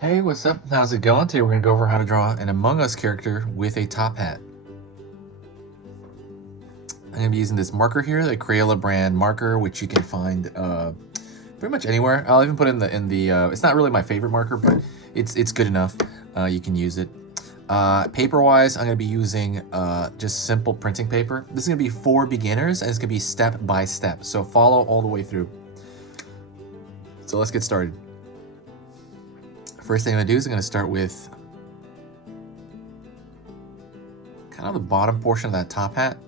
Hey, what's up? How's it going? Today we're going to go over how to draw an Among Us character with a top hat. I'm going to be using this marker here, the Crayola brand marker, which you can find pretty much anywhere. I'll even put it in the it's not really my favorite marker, but it's good enough. You can use it. Paper-wise, I'm going to be using just simple printing paper. This is going to be for beginners, and it's going to be step by step. So follow all the way through. So let's get started. First thing I'm going to do is I'm going to start with kind of the bottom portion of that top hat.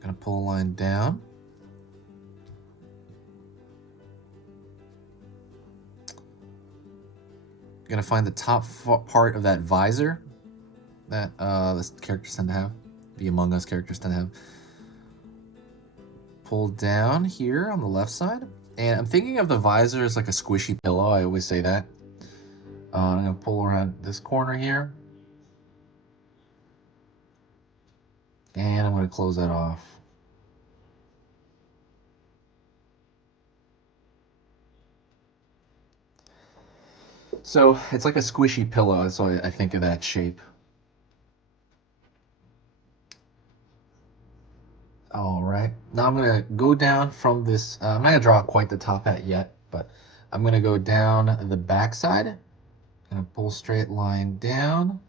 Gonna pull a line down. Gonna find the top part of that visor that the characters tend to have, the Among Us characters tend to have. Pull down here on the left side. And I'm thinking of the visor as like a squishy pillow. I always say that. I'm gonna pull around this corner here. And I'm gonna close that off. So it's like a squishy pillow, that's why I think of that shape. All right, now I'm gonna go down from this, I'm not gonna draw quite the top hat yet, but I'm gonna go down the back side. Gonna pull straight line down.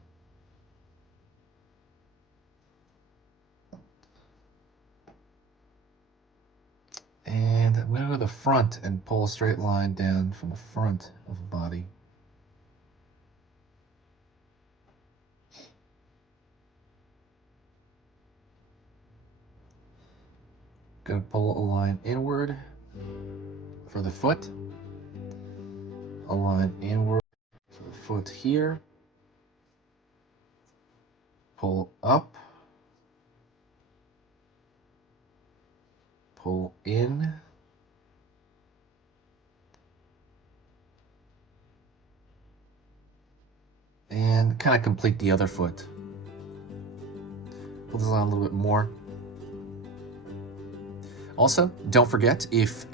And I'm gonna go to the front and pull a straight line down from the front of the body. Gonna pull a line inward for the foot. A line inward for the foot here. Pull up. Pull in. And kind of complete the other foot. Pull this line a little bit more. Also, don't forget, if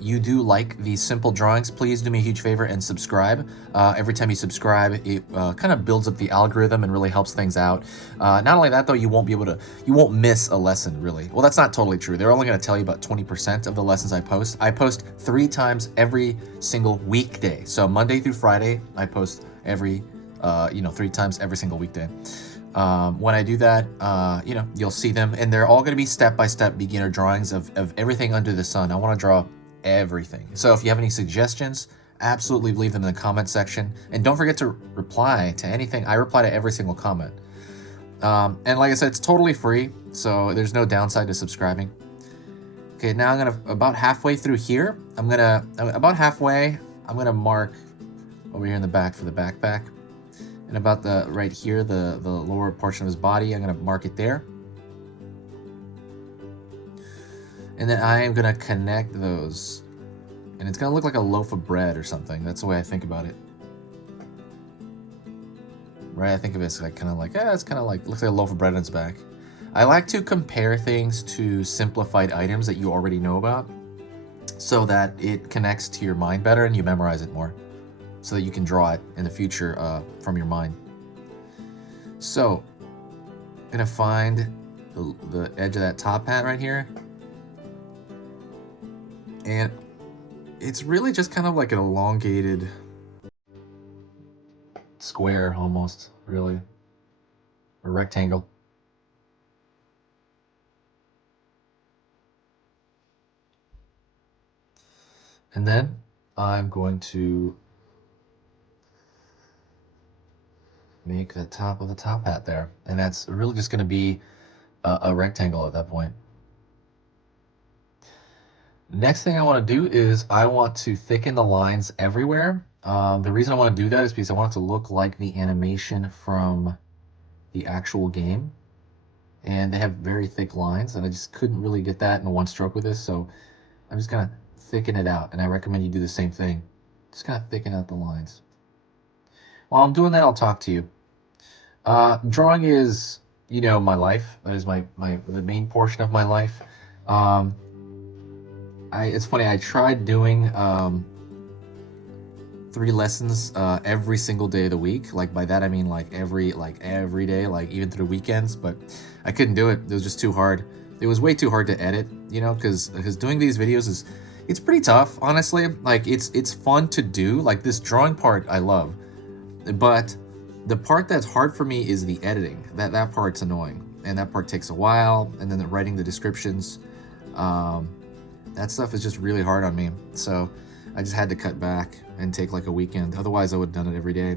you do like these simple drawings, please do me a huge favor and subscribe. Every time you subscribe, it kind of builds up the algorithm and really helps things out. Not only that, though, you won't miss a lesson, really. Well, that's not totally true. They're only going to tell you about 20% of the lessons I post. I post 3 times every single weekday. So Monday through Friday, I post 3 times every single weekday. When I do that, you'll see them, and they're all going to be step-by-step beginner drawings of everything under the sun. I want to draw everything. So if you have any suggestions, absolutely leave them in the comment section. And don't forget to reply to anything. I reply to every single comment. And like I said, it's totally free, so there's no downside to subscribing. Okay, now about halfway through here, I'm gonna mark over here in the back for the backpack. And about right here, the lower portion of his body, I'm gonna mark it there. And then I am gonna connect those. And it's gonna look like a loaf of bread or something. That's the way I think about it. Right, I think of it as looks like a loaf of bread on its back. I like to compare things to simplified items that you already know about, so that it connects to your mind better and you memorize it more, so that you can draw it in the future from your mind. So, I'm gonna find the edge of that top hat right here. And it's really just kind of like an elongated square almost, really. A rectangle. And then I'm going to make the top of the top hat there. And that's really just going to be a rectangle at that point. Next thing I want to do is I want to thicken the lines everywhere. The reason I want to do that is because I want it to look like the animation from the actual game. And they have very thick lines, and I just couldn't really get that in one stroke with this, so I'm just going to thicken it out, and I recommend you do the same thing. Just kind of thicken out the lines. While I'm doing that, I'll talk to you. Drawing is, my life. That is the main portion of my life. It's funny, I tried doing 3 lessons every single day of the week. Like by that I mean like every day, like even through weekends, but I couldn't do it. It was just too hard. It was way too hard to edit, you know, because doing these videos it's pretty tough, honestly. Like it's fun to do. Like this drawing part I love, but the part that's hard for me is the editing. That part's annoying, and that part takes a while. And then writing the descriptions, that stuff is just really hard on me. So I just had to cut back and take like a weekend. Otherwise I would have done it every day.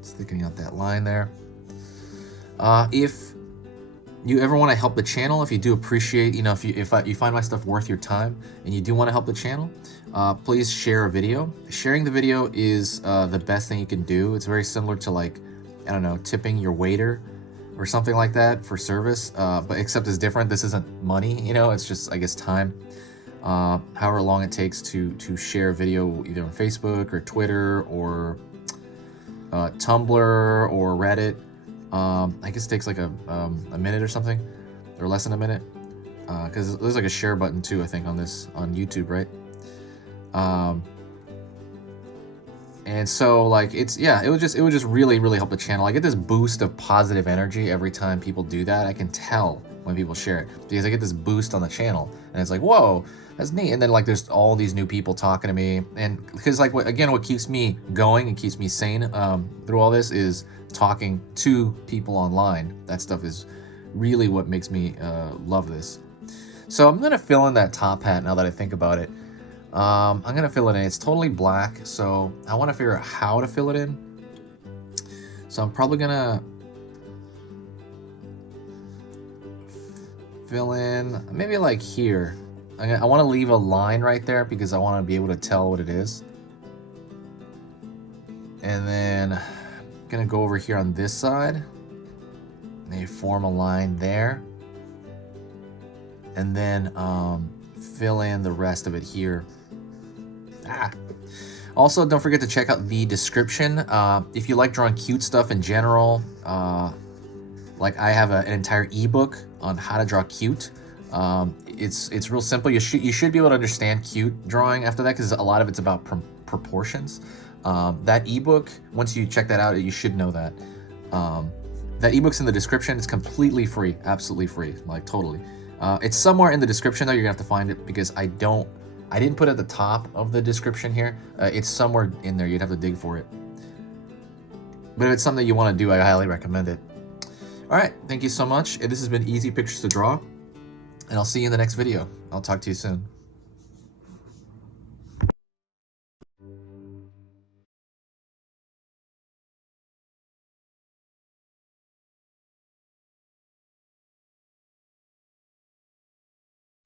Just thinking out that line there. If you ever want to help the channel, if you do appreciate, you know, if you find my stuff worth your time and you do want to help the channel, please share a video. Sharing the video is the best thing you can do. It's very similar to, like, I don't know, tipping your waiter or something like that for service, but except it's different. This isn't money, you know, it's just, I guess, time. However long it takes to share a video either on Facebook or Twitter or Tumblr or Reddit. I guess it takes like a minute or something, or less than a minute, because there's like a share button too, I think, on YouTube, right? And so, like, it would just really help the channel. I get this boost of positive energy every time people do that. I can tell when people share it, because I get this boost on the channel, and it's like, whoa, that's neat. And then, like, there's all these new people talking to me, and because, like, what keeps me going and keeps me sane through all this is talking to people online. That stuff is really what makes me love this. So I'm gonna fill in that top hat now that I think about it. I'm gonna fill it in. It's totally black, so I want to figure out how to fill it in. So I'm probably gonna fill in maybe like here. I want to leave a line right there because I want to be able to tell what it is. And then I'm gonna go over here on this side. Maybe form a line there. And then fill in the rest of it here. Also, don't forget to check out the description. If you like drawing cute stuff in general, like I have an entire ebook on how to draw cute. It's real simple. You should be able to understand cute drawing after that, because a lot of it's about proportions. That ebook, once you check that out, you should know that. That ebook's in the description. It's completely free, absolutely free, like totally. It's somewhere in the description though. You're gonna have to find it because I didn't put it at the top of the description here. It's somewhere in there. You'd have to dig for it. But if it's something you want to do, I highly recommend it. All right, thank you so much. This has been Easy Pictures to Draw, and I'll see you in the next video. I'll talk to you soon.